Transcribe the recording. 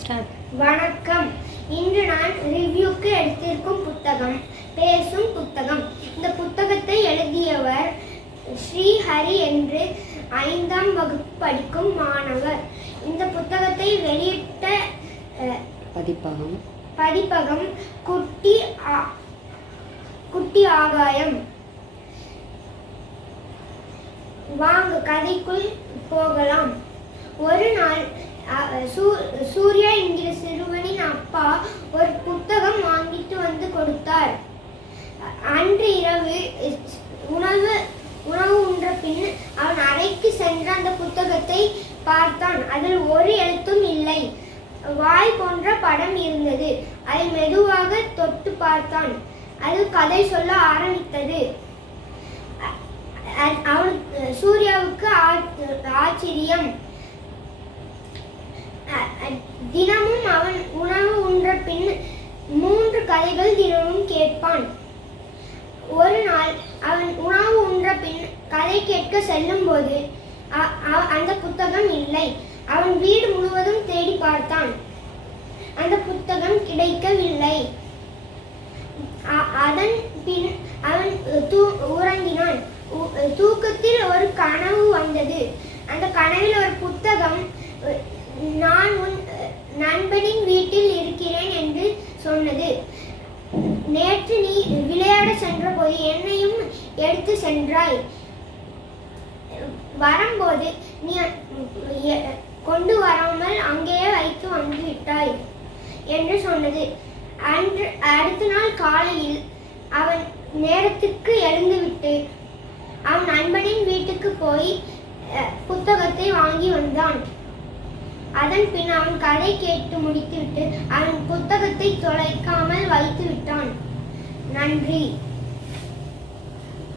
Start. வணக்கம். இன்று நான் ரிவ்யூக்கு எடுத்திருக்கும் புத்தகம் பேசும் புத்தகம். இந்த புத்தகத்தை எழுதியவர் ஸ்ரீஹரி என்று 5ஆம் வகுப்பு படிக்கும் மாணவர். இந்த புத்தகத்தை வெளியிட்ட பதிப்பகம் குட்டி ஆகாயம். வாங்க கதைக்குள் போகலாம். ஒரு நாள் சூர்யா என்கிற சிறுவனின் அப்பா ஒரு புத்தகம் வாங்கிட்டு வந்து கொடுத்தார். அன்று இரவு உணவு உண்ற பின் அவன் அறைக்கு சென்று அந்த புத்தகத்தை பார்த்தான். அதில் ஒரு எழுத்தும் இல்லை. வாய் போன்ற படம் இருந்தது. அதை மெதுவாக தொட்டு பார்த்தான். அது கதை சொல்ல ஆரம்பித்தது. சூர்யாவுக்கு ஆச்சரியம். தினமும் அவன் உணவு உண்ற பின் 3 கதைகள் தினமும் கேட்பான். ஒரு நாள் அவன் உணவு உண்ற பின் கதை கேட்க செல்லும் போது அந்த புத்தகம் இல்லை. அவன் வீடு முழுவதும் தேடி பார்த்தான். அந்த புத்தகம் கிடைக்கவில்லை. அதன் பின் அவன் உறங்கினான். தூக்கத்தில் ஒரு கனவு வந்தது. அந்த கனவில் ஒரு புத்தகம் நான் உன் நண்பனின் வீட்டில் இருக்கிறேன் என்று சொன்னது. நேற்று நீ விளையாட சென்ற போது என்னையும் எடுத்து சென்றாய். வரும்போது நீ கொண்டு வராமல் அங்கேயே வைத்து வந்து விட்டாய் என்று சொன்னது. அடுத்த நாள் காலையில் அவன் நேரத்துக்கு எழுந்துவிட்டு அவன் நண்பனின் வீட்டுக்கு போய் புத்தகத்தை வாங்கி வந்தான். அதன் பின் அவன் கதை கேட்டு முடித்துவிட்டு அவன் புத்தகத்தை தொலைக்காமல் வைத்து விட்டான். நன்றி.